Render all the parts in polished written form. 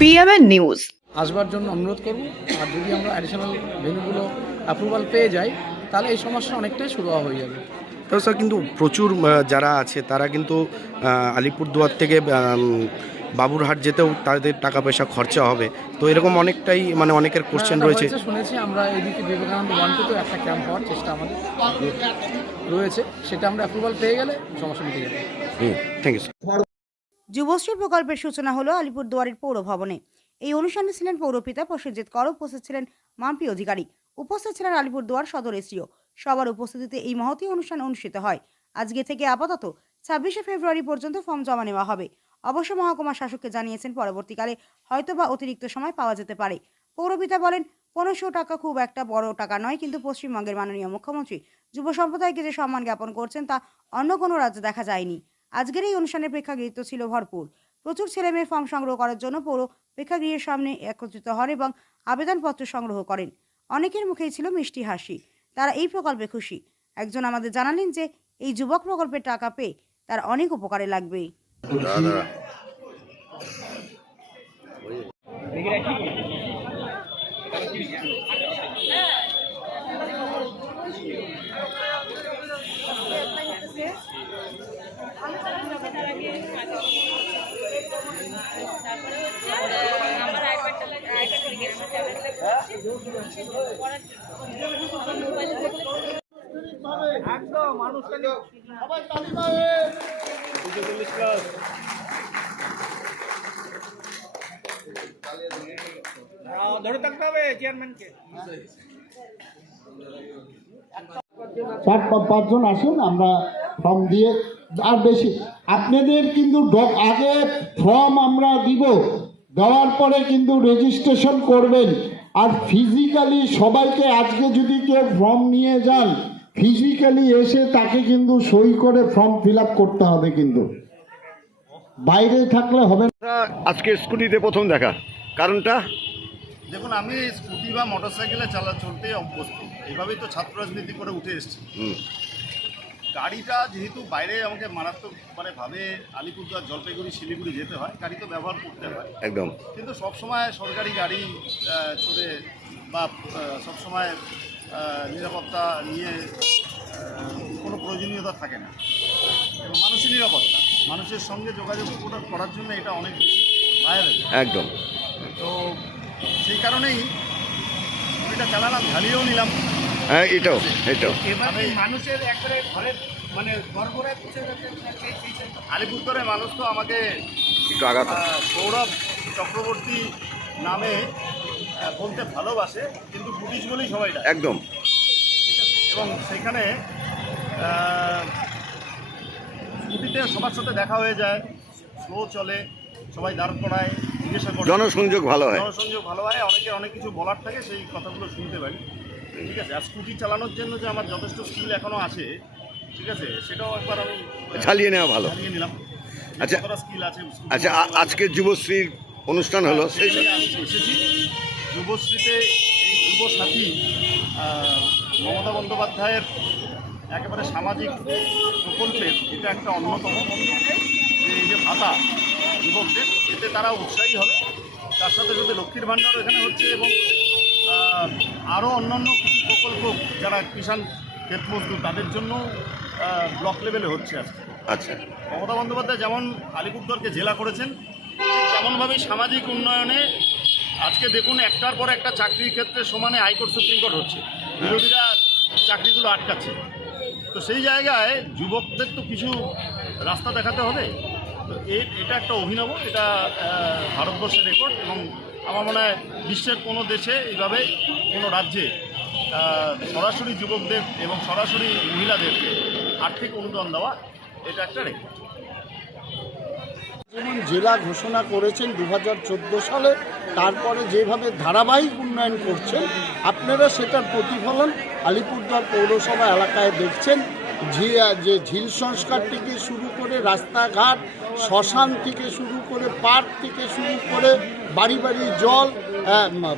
PMN news আসবার জন্য অনুরোধ করব। আর যদি আমরা অ্যাডিশনাল ভেন্যুগুলো অ্যাপ্রুভাল পেয়ে যাই তাহলে এই সমস্যা অনেকটাই শুরু হয়ে যাবে। তো স্যার কিন্তু প্রচুর যারা আছে তারা কিন্তু আলিপুরদুয়ার থেকে বাবুরহাট যেতেও তাদের টাকা পয়সা খরচা হবে, তো এরকম অনেকটাই মানে অনেকের কোশ্চেন রয়েছে। শুনেছি আমরা এইদিকে বিবেকানন্দ 1-2 একটা ক্যাম্প হওয়ার চেষ্টা আমাদের রয়েছে, সেটা আমরা অ্যাপ্রুভাল পেয়ে গেলে সমস্যা মিটে যাবে। Thank you sir. যুবশ্রী প্রকল্পের সূচনা হলো আলিপুরদুয়ারের পৌর ভবনে। এই অনুষ্ঠানে ছিলেন পৌরপিতা প্রসেনজিৎ কর, উপস্থিত ছিলেন মাম্পি অধিকারী, উপস্থিত ছিলেন আলিপুরদুয়ার সদর এসডিও। সবার উপস্থিতিতে এই মহতী অনুষ্ঠান অনুষ্ঠিত হয়। আজকে থেকে আপাতত 26শে ফেব্রুয়ারি পর্যন্ত ফর্ম জমা নেওয়া হবে। অবশ্য মহকুমা শাসককে জানিয়েছেন পরবর্তীকালে হয়তোবা অতিরিক্ত সময় পাওয়া যেতে পারে। পৌরপিতা বলেন, 1500 টাকা খুব একটা বড় টাকা নয়, কিন্তু পশ্চিমবঙ্গের মাননীয় মুখ্যমন্ত্রী যুব সম্প্রদায়কে যে সম্মান জ্ঞাপন করছেন তা অন্য কোনো রাজ্যে দেখা যায়নি। আজকের এই অনুষ্ঠানের প্রেক্ষাগৃহ ছিল ভরপুর। প্রচুর ছেলেমেয়ে ফর্ম সংগ্রহ করার জন্য পৌর প্রেক্ষাগৃহের সামনে একত্রিত হন এবং আবেদনপত্র সংগ্রহ করেন। অনেকের মুখেই ছিল মিষ্টি হাসি। তারা এই প্রকল্পে খুশি। একজন আমাদের জানালেন যে এই যুবক প্রকল্পের টাকা পেয়ে তার অনেক উপকারে লাগবে। ধরে থাকতে হবে চেয়ারম্যানকে। 4-5 জন আসুন, আমরা ফর্ম দিয়ে আর বেশি আপনাদের কিন্তু আগে ফর্ম আমরা দিব, দেওয়ার পরে কিন্তু রেজিস্ট্রেশন করবেন। আর ফিজিক্যালি সবাইকে আজকে যদি কেউ ফর্ম নিয়ে যান, ফিজিক্যালি এসে তাকে কিন্তু সই করে ফর্ম ফিল আপ করতে হবে, কিন্তু বাইরে থাকলে হবে না। আজকে স্কুটিতে প্রথম দেখা কারণটা দেখুন, আমি স্কুটি বা মোটর সাইকেলে চলতেই অভ্যস্ত, এইভাবেই তো ছাত্র রাজনীতি করে উঠে এসেছি। গাড়িটা যেহেতু বাইরে আমাকে মারাত্মক ভাবে আলিপুরদুয়ার, জলপাইগুড়ি, শিলিগুড়ি যেতে হয়, গাড়ি তো ব্যবহার করতে হয় একদম, কিন্তু সবসময় সরকারি গাড়ি চড়ে বা সবসময় নিরাপত্তা নিয়ে কোনো প্রয়োজনীয়তা থাকে না। এবং মানুষের নিরাপত্তা, মানুষের সঙ্গে যোগাযোগ করার জন্য এটা অনেক বেশি ভাইরাল একদম। তো সেই কারণেই এটা চালালাম, ঝালিয়েও নিলাম। হ্যাঁ, এটাও মানুষের একবারে ঘরের গড়গড়ায় পৌঁছে গেছে। আলিপুরদুয়ারের মানুষ তো আমাকে সৌরভ চক্রবর্তী নামে বলতে ভালোবাসে, কিন্তু ব্রিটিশ বলেই সবাই ডাকে একদম। এবং সেখানে স্কুটিতে সবার সাথে দেখা হয়ে যায়, স্লো চলে, সবাই দাঁড় করায়, জিজ্ঞাসা করে, জনসংযোগ ভালো হয়, অনেকের অনেক কিছু বলার থাকে, সেই কথাগুলো শুনতে পারি। ঠিক আছে, আর স্কুটি চালানোর জন্য যে আমার যথেষ্ট স্কিল এখনও আছে, ঠিক আছে, সেটাও একবার আমি ঝালিয়ে নেওয়া ভালো, ঝালিয়ে নিলাম। আচ্ছা স্কিল আছে। আচ্ছা, আজকে যুবশ্রীর অনুষ্ঠান হলো, সেই এসেছি যুবশ্রীতে। এই যুব সাথী মমতা বন্দ্যোপাধ্যায়ের একেবারে সামাজিক প্রকল্পের এটা একটা অন্যতম, এই যে ভাতা যুবকদের, এতে তারা উৎসাহী হবে। তার সাথে সাথে লক্ষ্মীর ভাণ্ডারও এখানে হচ্ছে, এবং আরও অন্যান্য কিছু প্রকল্প যারা কিষাণ ক্ষেত মজদুর তাদের জন্য ব্লক লেভেলে হচ্ছে আজকে। আচ্ছা, মমতা বন্দ্যোপাধ্যায় যেমন আলিপুরদুয়ারকে জেলা করেছেন, তেমনভাবেই সামাজিক উন্নয়নে আজকে দেখুন একটার পর একটা চাকরির ক্ষেত্রে সমানে হাইকোর্ট, সুপ্রিম কোর্ট হচ্ছে, বিরোধীরা চাকরিগুলো আটকাচ্ছে। তো সেই জায়গায় যুবকদের তো কিছু রাস্তা দেখাতে হবে। তো এটা একটা অভিনব, এটা ভারতবর্ষের রেকর্ড, এবং আমার মনে হয় বিশ্বের কোনো দেশে এইভাবে কোনো রাজ্যে সরাসরি যুবকদের এবং সরাসরি মহিলাদেরকে আর্থিক অনুদান দেওয়া, এটা একটা রেকর্ড। যেমন জেলা ঘোষণা করেছেন 2014 সালে, তারপরে যেভাবে ধারাবাহিক উন্নয়ন করছেন আপনারা, সেটার প্রতিফলন আলিপুরদুয়ার পৌরসভা এলাকায় দেখছেন। যে ঝিল সংস্কার থেকে শুরু করে করে রাস্তাঘাট, শ্মশান থেকে শুরু করে পার্ক থেকে শুরু করে বাড়ি বাড়ি জল,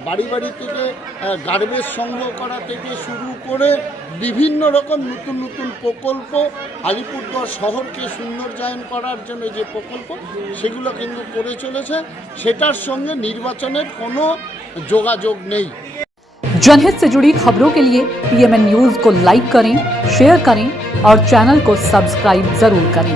বাড়ি বাড়ি থেকে গার্বেজ সংগ্রহ করা থেকে শুরু করে বিভিন্ন রকম নতুন নতুন প্রকল্প, আলিপুরদুয়ার শহরকে সৌন্দর্যায়ন করার জন্য যে প্রকল্প সেগুলো কিন্তু করে চলেছে, সেটার সঙ্গে নির্বাচনের কোনো যোগাযোগ নেই। जनहित से जुड़ी खबरों के लिए PMN न्यूज को लाइक करें, शेयर करें और चैनल को सब्सक्राइब जरूर करें।